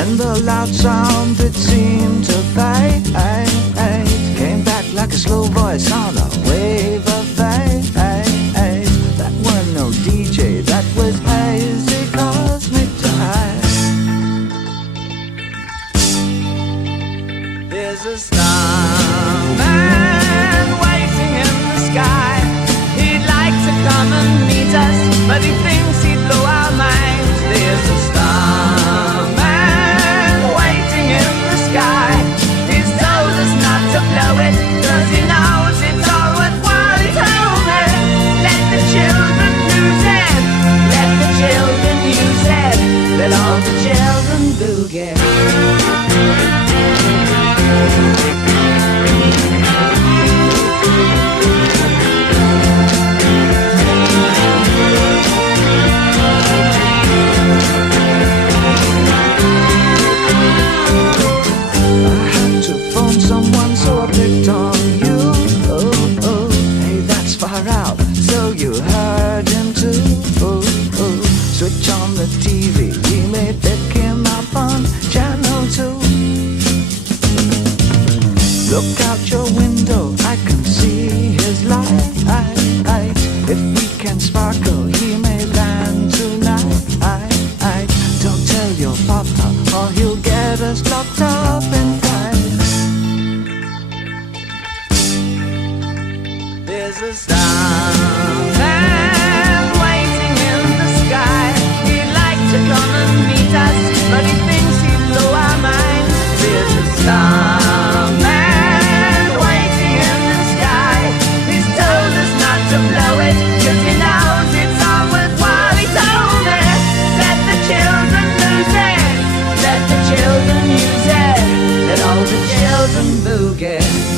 Then the loud sound that seemed to fade came back like a slow voice on a wave of fade. That weren't no DJ, that was hazy cosmic jive. There's a starman waiting in the sky. He'd like to come and meet us, but he thinks he'd blow our minds. There's a starman waiting in the sky. He's told us not to blow it, 'cause he knows it's all worthwhile. He told me, let the children lose it, let the children use it, let all the children boogie. Someone, so I picked on you. Oh, oh, hey, that's far out. So you heard him too. Oh, oh, switch on the TV. We may pick him up on channel 2. Look out your window, I can see his light. If we can sparkle, he may land tonight. Don't tell your papa, or he'll get us locked up in fight. There's a starman waiting in the sky. He'd like to come and meet us, but he thinks he'd blow our minds. There's a starman waiting in the sky. He's told us not to blow it, 'cause he knows it's all worthwhile. He told me, let the children lose it, let the children use it, let all the children boogie.